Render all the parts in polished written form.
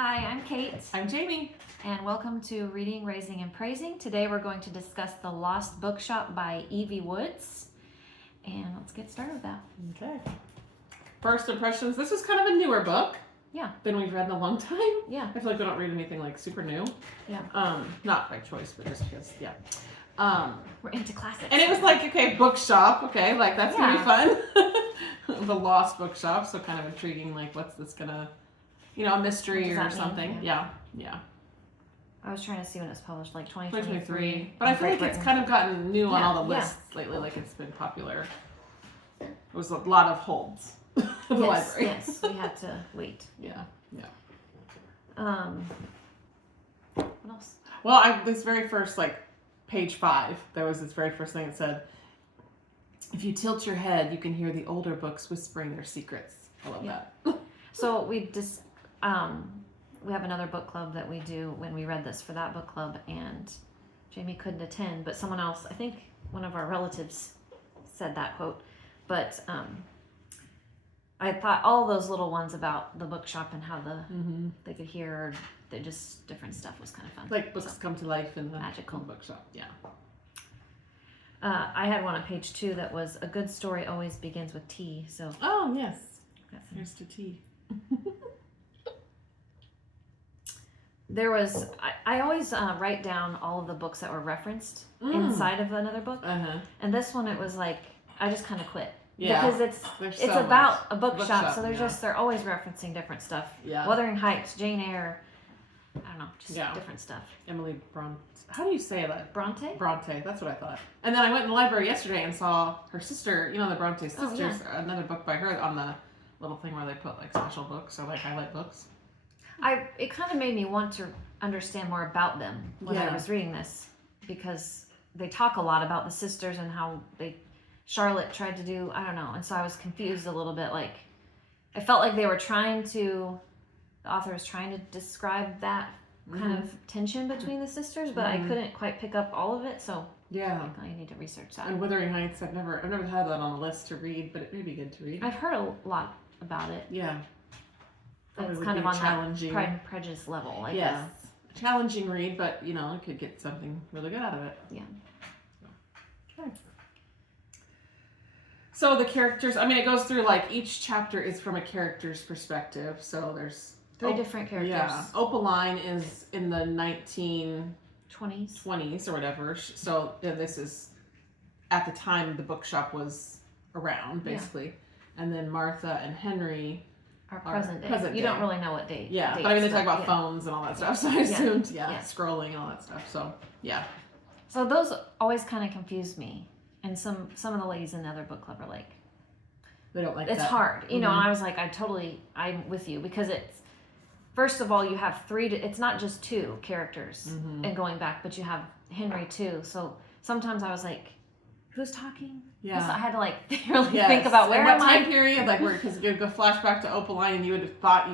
Hi, I'm Kate. I'm Jamie. And welcome to Reading, Raising, and Praising. Today we're going to discuss The Lost Bookshop by Evie Woods. And let's get started with that. Okay. First impressions. This is kind of a newer book. Yeah. Than we've read in a long time. Yeah. I feel like we don't read anything like super new. Yeah. Not by choice, but just because, yeah. We're into classics. And it was like, okay, bookshop. Okay, like that's going to be fun. The Lost Bookshop. So kind of intriguing. Like, what's this going to, a mystery or something. Mean? Yeah. I was trying to see when it was published, like 2023. But I feel like it's kind of gotten new on all the lists lately. Like it's been popular. It was a lot of holds. The library. Yes, we had to wait. Yeah. What else? Well, this very first, page 5, there was this very first thing that said, if you tilt your head, you can hear the older books whispering their secrets. I love that. So we have another book club that we do when we read this for that book club, and Jamie couldn't attend, but someone else, I think one of our relatives said that quote, but I thought all those little ones about the bookshop and how they could hear just different stuff was kind of fun. Like books come to life in the magical bookshop. Yeah. I had one on page 2 that was a good story always begins with tea. So. Oh yes. Here's to tea. There was I always write down all of the books that were referenced inside of another book, and this one it was like I just kind of quit. Yeah, because it's about a bookshop, so they're always referencing different stuff. Yeah. Wuthering Heights, Jane Eyre, I don't know, just different stuff. Emily Bronte. How do you say that? Bronte? Bronte, that's what I thought. And then I went in the library yesterday and saw her sister, the Bronte sisters, another book by her on the little thing where they put special books or highlight books. It kind of made me want to understand more about them when I was reading this, because they talk a lot about the sisters and how Charlotte tried to do, I don't know, and so I was confused a little bit. I felt like the author was trying to describe that kind of tension between the sisters, but I couldn't quite pick up all of it, so I need to research that. And Wuthering Heights, I've never had that on the list to read, but it may be good to read. I've heard a lot about it. Yeah. It's kind of on that Pride and Prejudice level, I guess. Challenging read, but I could get something really good out of it. Yeah. Okay. So the characters, it goes through each chapter is from a character's perspective. So there's 3 different characters. Yeah. Opaline is in the 1920s or whatever. So this is at the time the bookshop was around, basically. Yeah. And then Martha and Henry are present day. You don't really know what date. Yeah, dates, but they talk about phones and all that stuff. So I assumed, scrolling and all that stuff. So, yeah. So those always kind of confused me. And some of the ladies in the other book club are like, they don't like it's that. hard, and I was like, I'm with you, because it's, first of all, you have 3, it's not just 2 characters and going back, but you have Henry too. So sometimes I was like, who's talking? Yeah. So I had to really think about where am I? Time period, because you would go flashback to Opaline and you would have thought,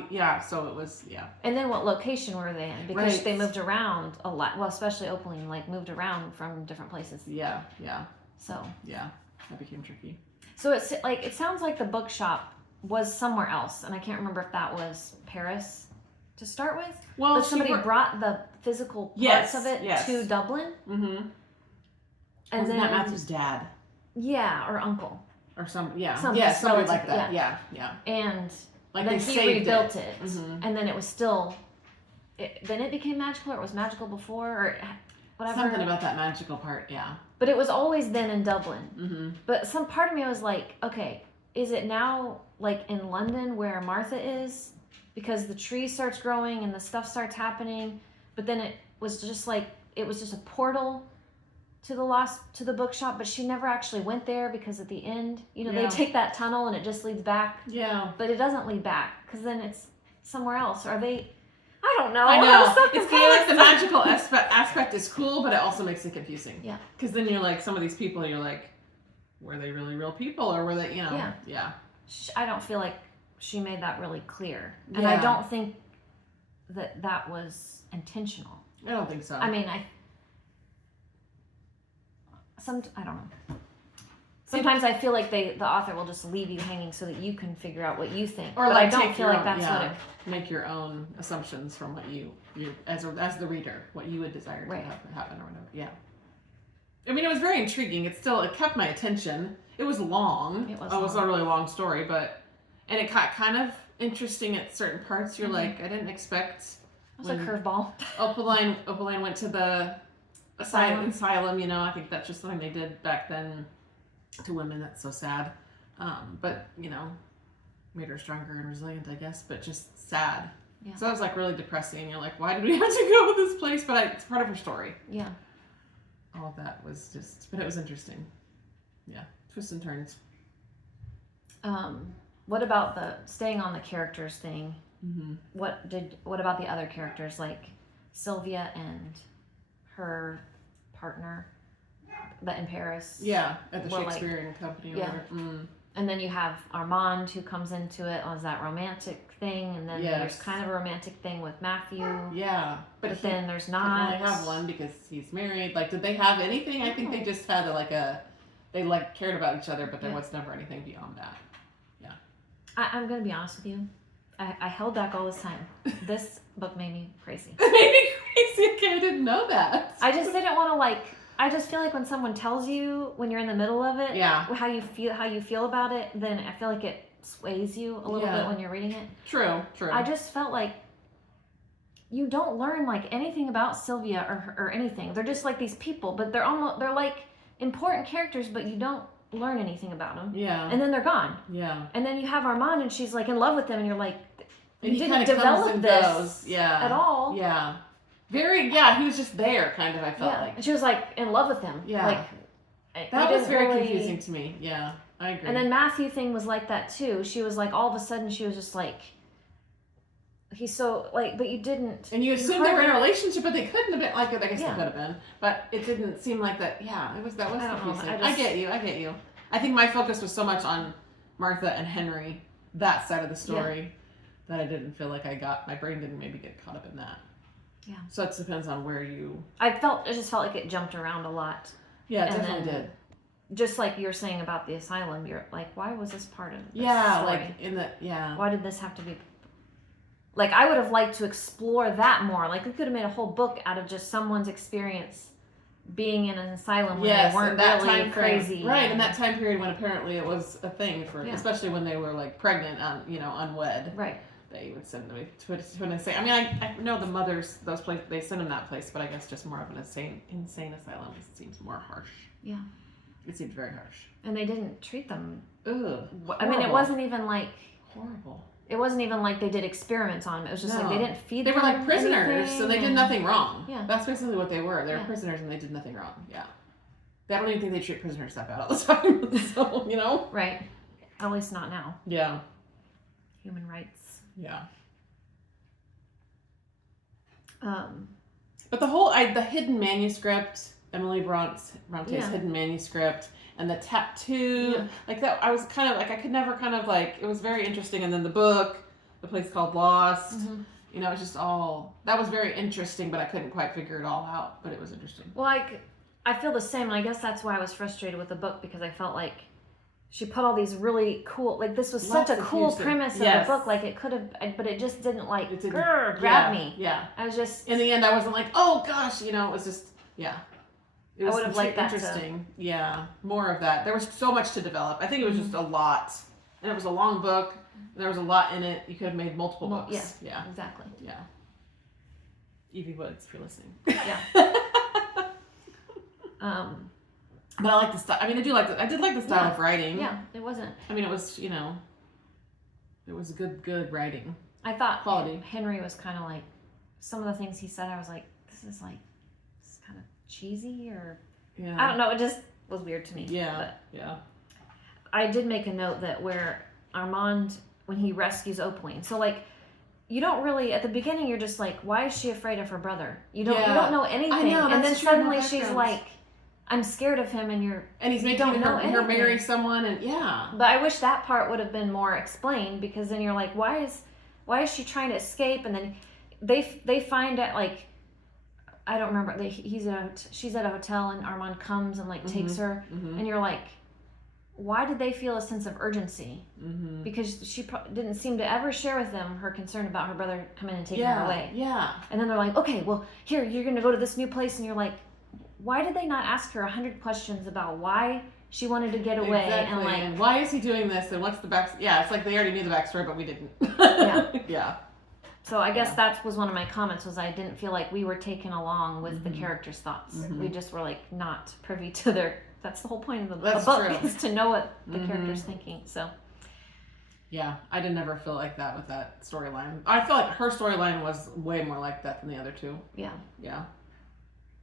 so it was, And then what location were they in? Because they moved around a lot. Well, especially Opaline, moved around from different places. Yeah. So. Yeah, that became tricky. So it's it sounds like the bookshop was somewhere else, and I can't remember if that was Paris to start with. Well, but somebody brought the physical parts of it to Dublin. Mm-hmm. And Wasn't then that Matthew's dad? Yeah, or uncle. Or somebody relative, like that. Yeah. And then they he rebuilt it. Mm-hmm. And then it was still. Then it became magical, or it was magical before, or whatever. Something about that magical part, yeah. But it was always then in Dublin. Mm-hmm. But some part of me was like, okay, is it now in London where Martha is? Because the tree starts growing and the stuff starts happening. But then it was just a portal to the bookshop, but she never actually went there, because at the end, they take that tunnel and it just leads back. Yeah. But it doesn't lead back, because then it's somewhere else. Are they... I don't know. I know. So it's kind of the magical aspect is cool, but it also makes it confusing. Yeah. Because then you're some of these people, you're like, were they really real people, or were they, Yeah. I don't feel like she made that really clear. And I don't think that was intentional. I don't think so. I don't know. Sometimes I feel like the author will just leave you hanging so that you can figure out what you think. Or but like I don't feel like that's what it... make your own assumptions from what you as the reader, what you would desire to have happen or whatever. Yeah. I mean, it was very intriguing. It kept my attention. It was long. It was a really long story, and it got kind of interesting at certain parts. You're like, I didn't expect. It was a curveball. Opaline went to the asylum. You know, I think that's just something they did back then to women. That's so sad. But you know, made her stronger and resilient, I guess. But just sad. Yeah. So that was like really depressing. You're like, why did we have to go to this place? But it's part of her story. Yeah. All of that was just, but it was interesting. Yeah, twists and turns. What about the staying on the characters thing? Mm-hmm. What about the other characters, like Sylvia and her partner that in Paris? Yeah, at the Shakespearean Company. Or whatever. Mm. And then you have Armand who comes into it as that romantic thing, and then there's kind of a romantic thing with Matthew. Yeah, but then there's not. They only have one because he's married. Like, did they have anything? I think they just had they cared about each other, but there was never anything beyond that. Yeah. I'm gonna be honest with you. I held back all this time. This book made me crazy. It made me crazy. Okay, I didn't know that. I just didn't want to I just feel like when someone tells you when you're in the middle of it, how you feel about it, then I feel like it sways you a little bit when you're reading it. True. I just felt like you don't learn like anything about Sylvia or anything. They're just like these people, but they're like important characters, but you don't learn anything about them. Yeah. And then they're gone. Yeah. And then you have Armand, and she's like in love with him, and you're like, you didn't develop this at all. Yeah. He was just there, kind of, I felt like. And she was like in love with him. Yeah. That was very confusing to me. Yeah, I agree. And then Matthew thing was like that too. She was like, all of a sudden she was just like, he's so like, but you didn't. And you assumed they were in a relationship, but they couldn't have been. Like, I guess they could have been, but it didn't seem like that. Yeah, that was confusing. I get you. I think my focus was so much on Martha and Henry, that side of the story, that I didn't feel like my brain didn't maybe get caught up in that. Yeah. So it depends on where you. It just felt like it jumped around a lot. Yeah, it definitely did. Just like you're saying about the asylum, you're like, why was this part of the story? Like why did this have to be? Like, I would have liked to explore that more. Like, we could have made a whole book out of just someone's experience being in an asylum when they weren't really crazy. Right, in that time period when apparently it was a thing especially when they were like pregnant, unwed. Right. They would send them to say. I mean, I know the mothers, those places, they send them that place, but I guess just more of an insane asylum. It seems more harsh. Yeah. It seemed very harsh. And they didn't treat them. Ugh. I mean, it wasn't even like. Horrible. It wasn't even like they did experiments on them. It was just like they didn't feed them. They were like prisoners, so they did nothing wrong. Yeah. That's basically what they were. They were prisoners and they did nothing wrong. Yeah. I don't even think they treat prisoners that bad all the time. So, Right. At least not now. Yeah. Human rights. Yeah. But the hidden manuscript, Emily Bronte's hidden manuscript, and the tattoo, like that, I was kind of like, I could never kind of like, it was very interesting. And then the book, The Place Called Lost, it's just all, that was very interesting, but I couldn't quite figure it all out, but it was interesting. Well, I feel the same, and I guess that's why I was frustrated with the book, because I felt like she put all these really cool, like this was such a cool premise of the book, like it could have, but it just didn't grab me. Yeah. I was just. In the end, I wasn't like, oh gosh, it was just, It was I would have liked that interesting. Yeah, more of that. There was so much to develop. I think it was just a lot. And it was a long book. And there was a lot in it. You could have made multiple books. Yeah, exactly. Yeah. Evie Woods, if you're listening. Yeah. But I like the style. I mean, I did like the style of writing. Yeah, it wasn't. I mean, it was, it was good writing. I thought quality. Henry was kind of like, some of the things he said, I was like, this is kind of cheesy, or I don't know, it just was weird to me. But I did make a note that where Armand, when he rescues Opaline, so like you don't really, at the beginning you're just like, why is she afraid of her brother? You don't know anything. I know, and then suddenly she's like, I'm scared of him, and he's making her marry someone, and But I wish that part would have been more explained, because then you're like, why is she trying to escape? And then they find out, like, I don't remember. She's at a hotel, and Armand comes and like takes her, and you're like, why did they feel a sense of urgency? Mm-hmm. Because she didn't seem to ever share with them her concern about her brother coming and taking her away. Yeah. And then they're like, okay, well, here, you're going to go to this new place. And you're like, why did they not ask her 100 questions about why she wanted to get away? Exactly. And like, and why is he doing this? And what's the back? Yeah, it's like they already knew the backstory, but we didn't. Yeah. Yeah. So I guess that was one of my comments, was I didn't feel like we were taken along with the characters' thoughts. We just were like not privy to their. That's the whole point of the book, is to know what the character's thinking. So. Yeah, I did never feel like that with that storyline. I feel like her storyline was way more like that than the other two. Yeah. Yeah.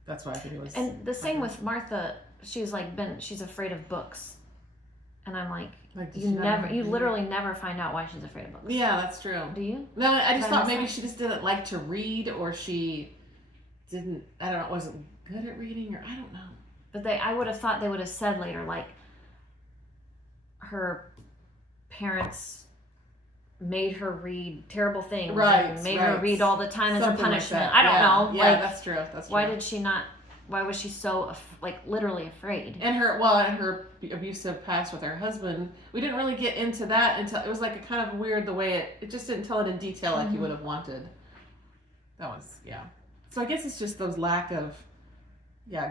That's why I think it was. And the same with Martha. She's like she's afraid of books, and I'm like you literally never find out why she's afraid of books. Yeah, that's true. Do you? No, I just thought maybe she just didn't like to read, or she didn't. I don't know. Wasn't good at reading, or I don't know. But I would have thought they would have said later, like, her parents made her read terrible things. Right. And made her read all the time as a punishment. Like I don't know. Yeah, like, that's true. That's true. Why did she not? Why was she so literally afraid? And her abusive past with her husband, we didn't really get into that until it was like a kind of weird the way it just didn't tell it in detail like you would have wanted. That was So I guess it's just those lack of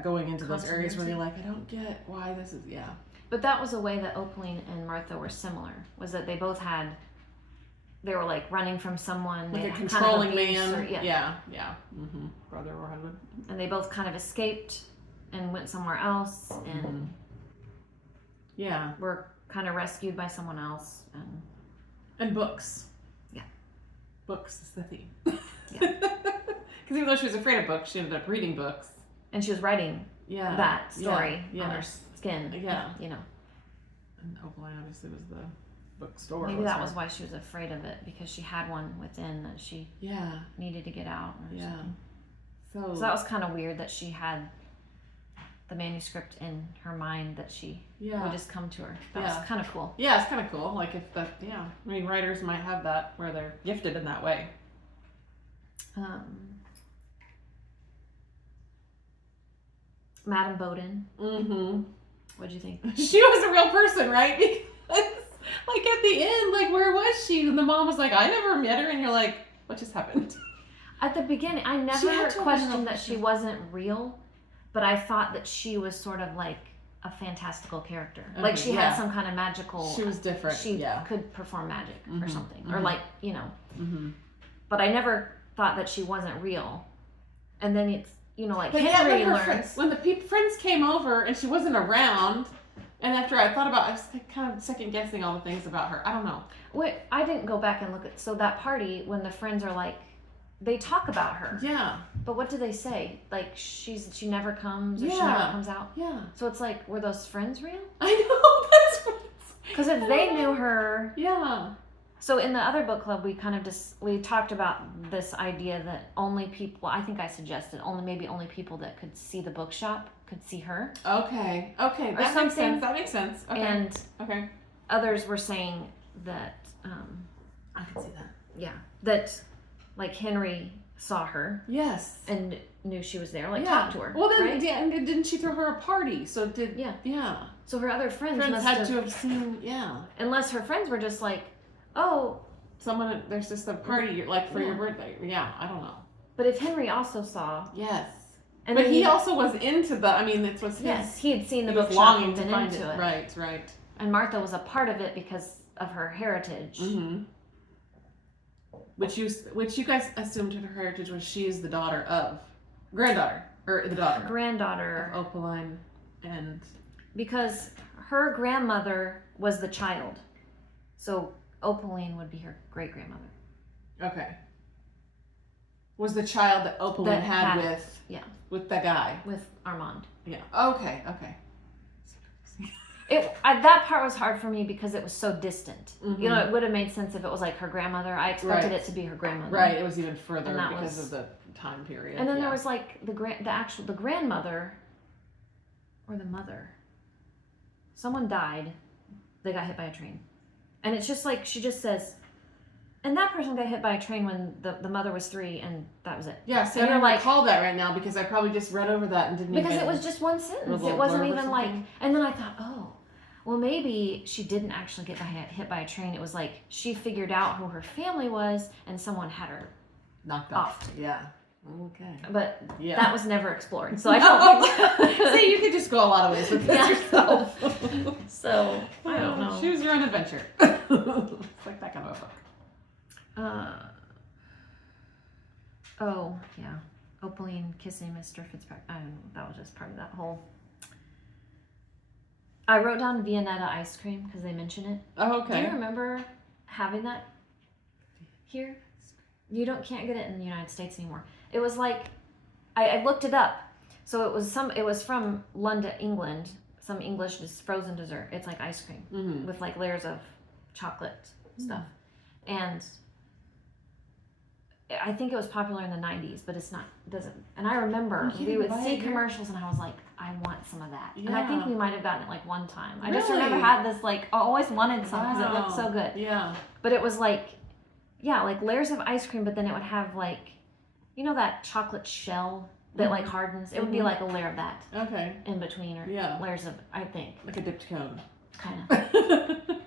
going into those areas where you're like, I don't get why this is But that was a way that Opaline and Martha were similar, was that they both had, they were like running from someone, like they a controlling kind of man, brother or husband, and they both kind of escaped and went somewhere else, and were kind of rescued by someone else, and books. Books is the theme. Because even though she was afraid of books, she ended up reading books. And she was writing that story on her skin. Yeah. You know. And Opaline obviously was the bookstore. Maybe that was why she was afraid of it, because she had one within that she needed to get out or something. So that was kind of weird that she had the manuscript in her mind that she would just come to her. That was kind of cool. Yeah, it's kind of cool. Like if that, I mean, writers might have that where they're gifted in that way. Madame Bowden. Mm-hmm. What'd you think? She was a real person, right? Because, like, at the end, like, where was she? And the mom was like, I never met her. And you're like, what just happened? At the beginning, I never questioned that she wasn't real, but I thought that she was sort of like a fantastical character. Okay, like, she had some kind of magical... She was different, She could perform magic or something. Or, like, you know. But I never thought that she wasn't real. And then it's... You know, like, Henry learns. When the friends came over and she wasn't around, and after I thought about, I was kind of second guessing all the things about her. I don't know. Wait, I didn't go back and look at. So that party, when the friends are like, they talk about her. Yeah. But what do they say? Like, she never comes, or she never comes out. Yeah. So it's like, were those friends real? I know. That's what. Because if they knew her. Yeah. So in the other book club, we talked about this idea that only people, I think I suggested, maybe only people that could see the bookshop could see her. Okay. That makes sense. That makes sense. Okay. And others were saying that, I can see that. Yeah. That, like, Henry saw her. Yes. And knew she was there, like, talked to her. Well, then, right? and didn't she throw her a party? So did, yeah. So her other friends must had to have seen, Unless her friends were just like, oh, there's just a party like for your birthday. Yeah, I don't know. But if Henry also saw, and but he also was into the. I mean, it was his. Yes, he had seen the bookshop and been into it. Right. And Martha was a part of it because of her heritage. Mm-hmm. Which you guys assumed her heritage was she is the granddaughter of Opaline, and because her grandmother was the child, so Opaline would be her great-grandmother. Okay. Was the child that Opaline had with the guy. With Armand. Yeah. Okay. That part was hard for me because it was so distant. Mm-hmm. You know, it would have made sense if it was like her grandmother. I expected it to be her grandmother. Right. It was even further because of the time period. And then there was like the grandmother or the mother. Someone died. They got hit by a train. And it's just like, she just says, and that person got hit by a train when the mother was 3, and that was it. Yeah, so I don't recall that right now because I probably just read over that and didn't because it was just one sentence. It wasn't even like, and then I thought, well, maybe she didn't actually get hit by a train. It was like she figured out who her family was, and someone had her knocked off. Yeah. Okay. But that was never explored, so I don't think. See, you could just go a lot of ways with this yourself. So I don't know. Choose your own adventure. It's like that kind of a book. Oh yeah, Opaline kissing Mr. Fitzpatrick. I don't know. That was just part of that whole. I wrote down Viennetta ice cream because they mention it. Oh, okay. Do you remember having that here? You can't get it in the United States anymore. It was like, I looked it up. So it was from London, England, some English frozen dessert. It's like ice cream with like layers of chocolate stuff. And I think it was popular in the 90s, but and I remember we would see commercials and I was like, I want some of that. Yeah. And I think we might have gotten it like one time. I just remember had this like, I always wanted some because it looked so good. Yeah. But it was like, like layers of ice cream, but then it would have like, that chocolate shell that like hardens. It would be like a layer of that. Okay. In between or layers of, I think. Like a dipped cone. Kind of.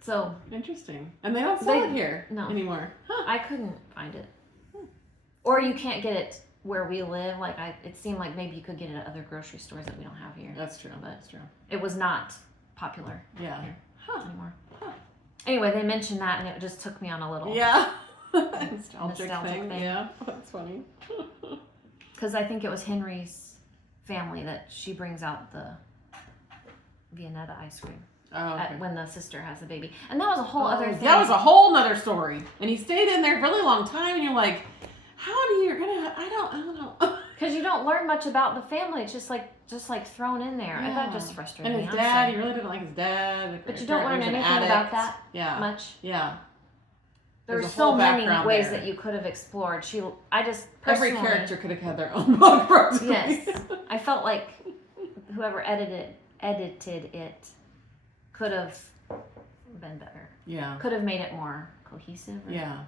So. Interesting. And they don't sell it here anymore. Huh. I couldn't find it. Or you can't get it where we live. Like it seemed like maybe you could get it at other grocery stores that we don't have here. That's true. That's true. It was not popular here anymore. Huh. Anyway, they mentioned that and it just took me on a little nostalgic thing. Yeah, that's funny. Because I think it was Henry's family that she brings out the Viennetta ice cream. Oh, okay. When the sister has the baby. And that was a whole other thing. That was a whole nother story. And he stayed in there a really long time and you're like, I don't know. Because you don't learn much about the family. It's just like thrown in there. Yeah. That just frustrated me. And his dad, he really didn't like his dad. But you don't learn anything about that much. Yeah. There's so many ways that you could have explored. Every character could have had their own book. Yes. I felt like whoever edited it could have been better. Yeah. Could have made it more cohesive. Yeah.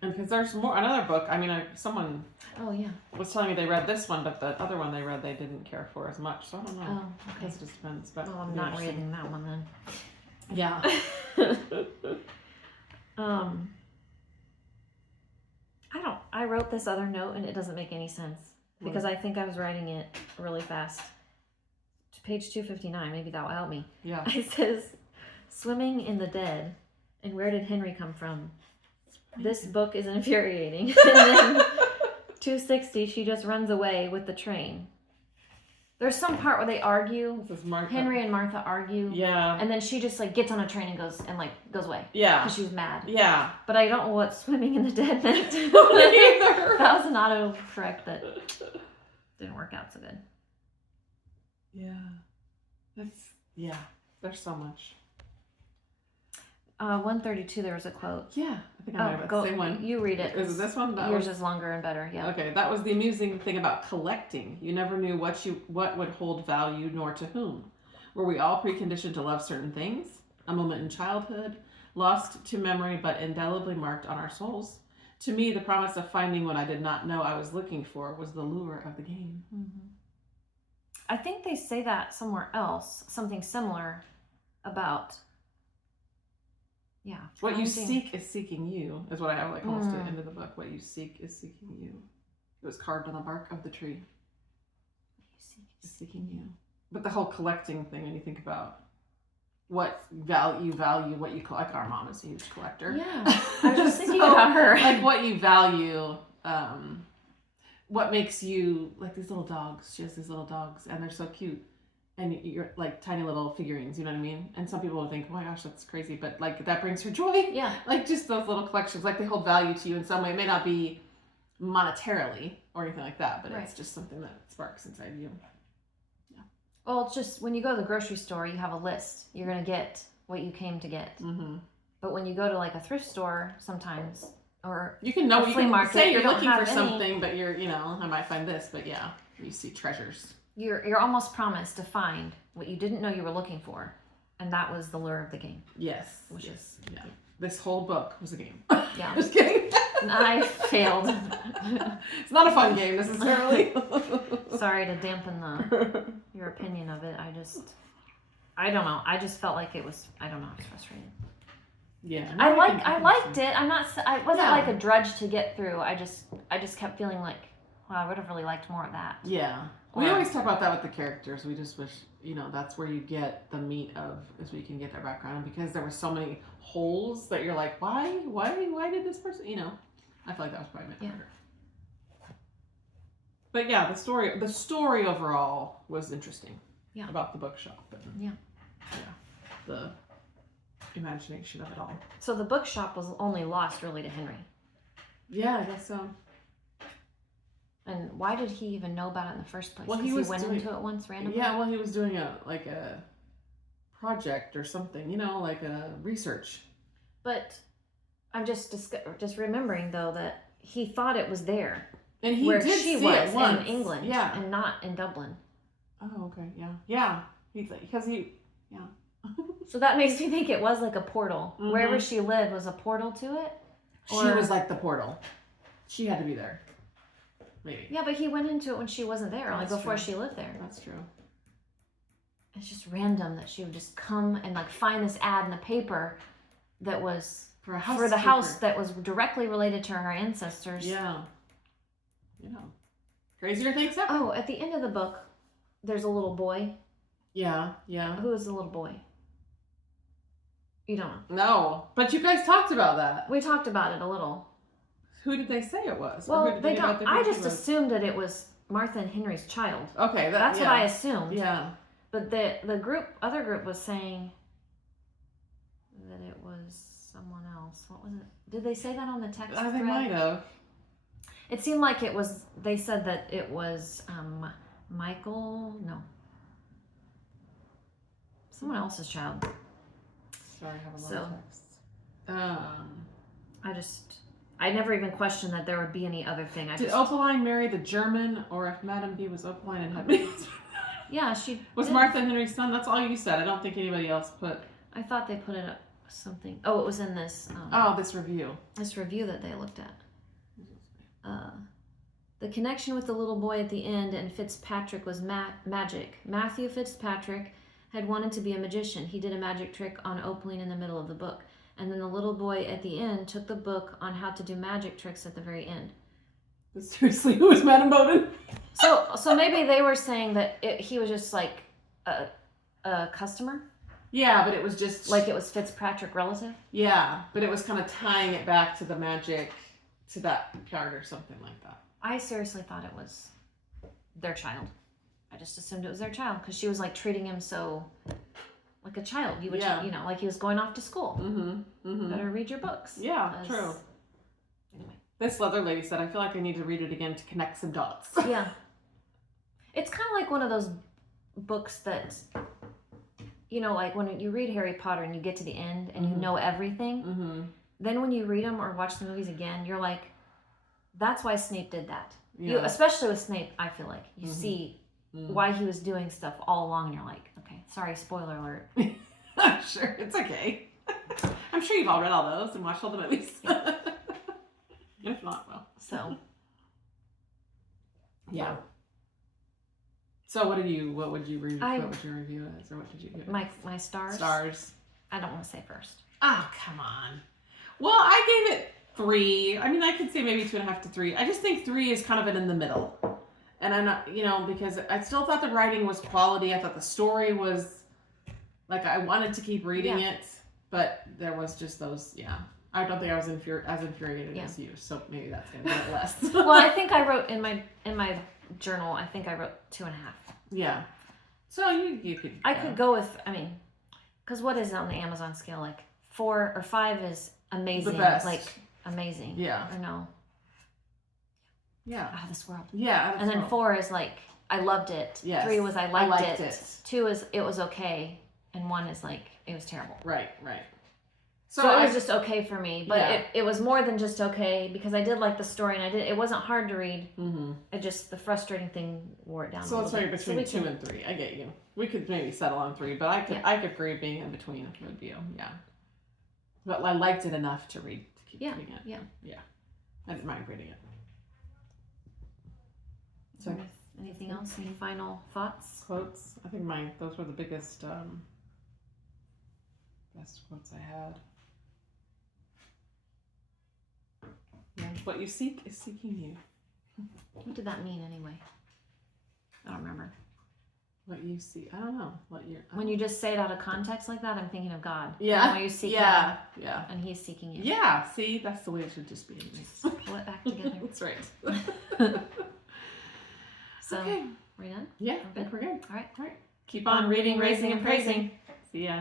And because there's another book. I mean, someone. Oh yeah. Was telling me they read this one, but the other one they read they didn't care for as much. So I don't know. Oh, okay. It just depends. But I'm not reading that one then. Yeah. I wrote this other note and it doesn't make any sense because I think I was writing it really fast. To page 259, maybe that will help me. Yeah. It says, swimming in the dead, and where did Henry come from? This book is infuriating. And then 260, she just runs away with the train. There's some part where they argue. Henry and Martha argue. Yeah. And then she just like gets on a train and goes away. Yeah. Because she was mad. Yeah. But I don't know what swimming in the dead meant. Either. That was an autocorrect that didn't work out so good. Yeah. There's so much. 132, there was a quote. Yeah, I think I might have the same one. You read it. Is it this one? Yours is longer and better, yeah. Okay, that was the amusing thing about collecting. You never knew what would hold value nor to whom. Were we all preconditioned to love certain things? A moment in childhood, lost to memory but indelibly marked on our souls. To me, the promise of finding what I did not know I was looking for was the lure of the game. Mm-hmm. I think they say that somewhere else, something similar about... Yeah. What you seek is seeking you, is what I have like almost to the end of the book. What you seek is seeking you. It was carved on the bark of the tree. What you seek is seeking you. But the whole collecting thing, when you think about what value, what you collect. Our mom is a huge collector. Yeah. I was just thinking about her. Like what you value, what makes you, like these little dogs. She has these little dogs and they're so cute. And you're like tiny little figurines, you know what I mean? And some people will think, oh my gosh, that's crazy. But like that brings her joy. Yeah. Like just those little collections, like they hold value to you in some way. It may not be monetarily or anything like that, but it's just something that sparks inside you. Yeah. Well, it's just when you go to the grocery store, you have a list. You're going to get what you came to get. Mm-hmm. But when you go to like a thrift store sometimes, or you can know, you can market, say you're looking for something, but you're, I might find this, but yeah, you see treasures. You're almost promised to find what you didn't know you were looking for, and that was the lure of the game. Yes, which is this whole book was a game. Yeah, just kidding. I failed. It's not a fun game necessarily. Sorry to dampen your opinion of it. I don't know. I just felt like it was. I don't know. It was frustrating. Yeah. I liked it. I'm not. I wasn't like a drudge to get through. I just kept feeling like, wow, I would have really liked more of that. Yeah. We always talk about that with the characters. We just wish, that's where you get the meat of, is where you can get their background. And because there were so many holes that you're like, why did this person, I feel like that was probably meant harder. But yeah, the story overall was interesting. Yeah. About the bookshop. And, yeah. The imagination of it all. So the bookshop was only lost really to Henry. Yeah, I guess so. And why did he even know about it in the first place? Well, he went into it once randomly? Yeah, well, he was doing a project or something, like a research. But I'm just remembering, though, that he thought it was there. And he where did she see was it once. in England. Yeah. And not in Dublin. Oh, okay, yeah. Yeah. So that makes me think it was like a portal. Mm-hmm. Wherever she lived was a portal to it? She was like the portal. She had to be there. Maybe. Yeah, but he went into it when she wasn't there, like before she lived there. That's true. It's just random that she would just come and like find this ad in the paper that was for the house that was directly related to her ancestors. Yeah. Crazier things happen. Oh, at the end of the book, there's a little boy. Yeah. Who is the little boy? You don't know. No, but you guys talked about that. We talked about it a little. Who did they say it was? Well, they don't. I just assumed that it was Martha and Henry's child. Okay, that's what I assumed. Yeah. But the other group was saying that it was someone else. What was it? Did they say that on the text thread? They might have. It seemed like it was. They said that it was Michael. No. Someone else's child. Sorry, I have a lot of text. I never even questioned that there would be any other thing. Did Opaline marry the German, or if Madame B was Opaline and had babies? Yeah, she was did. Martha and Henry's son. That's all you said. I don't think anybody else put. I thought they put it up something. Oh, it was in this. This review. This review that they looked at. The connection with the little boy at the end and Fitzpatrick was magic. Matthew Fitzpatrick had wanted to be a magician. He did a magic trick on Opaline in the middle of the book. And then the little boy at the end took the book on how to do magic tricks at the very end. Seriously, who was Madame Bowden? So maybe they were saying that he was just like a customer? Yeah, but it was just... Like it was Fitzpatrick relative? Yeah, but it was kind of tying it back to the magic, to that card or something like that. I seriously thought it was their child. I just assumed it was their child because she was like treating him so like a child. You would, like he was going off to school. Better read your books. Yeah, true. Anyway, this other lady said, "I feel like I need to read it again to connect some dots." Yeah, it's kind of like one of those books that, like when you read Harry Potter and you get to the end and you know everything. Then when you read them or watch the movies again, you're like, "That's why Snape did that." Yeah. Especially with Snape, I feel like you see. Why he was doing stuff all along, and you're like, okay, sorry, spoiler alert. Sure, it's okay. I'm sure you've all read all those and watched all the movies. If not, well. So. Yeah. So what would you review? What would your review as, or what did you give? My stars. Stars. I don't want to say first. Oh, come on. Well, I gave it 3. I mean, I could say maybe 2.5 to 3. I just think 3 is kind of in the middle. And I'm not, because I still thought the writing was quality. I thought the story was, like, I wanted to keep reading it, but there was just those, I don't think I was as infuriated as you, so maybe that's going to be it less. Well, I think I wrote in my journal, I think I wrote 2.5. Yeah. So you could. I could go with, because what is it on the Amazon scale? Like 4 or 5 is amazing. The best. Like, amazing. Yeah. Or no. Yeah. Out of this world. Yeah. And then 4 is like, I loved it. Yes. 3 was I liked it. 2 is it was okay. And 1 is like, it was terrible. Right. So it was just okay for me. But it was more than just okay because I did like the story and it wasn't hard to read. It just, the frustrating thing wore it down. So let's write between 2 and 3. I get you. We could maybe settle on 3, but I could agree being in between would be, But I liked it enough to keep reading it. Yeah. I didn't mind reading it. So Anything else? Any final thoughts? Quotes. I think those were the biggest best quotes I had. Yeah, what you seek is seeking you. What did that mean anyway? I don't remember. What you see, I don't know. When you just say it out of context like that, I'm thinking of God. Yeah. When you seek Him, and He's seeking you. Yeah. See, that's the way it should just be. Pull it back together. That's right. So, okay. We're done? Yeah, I think we're good. All right. Keep on reading, racing, and praising. See ya.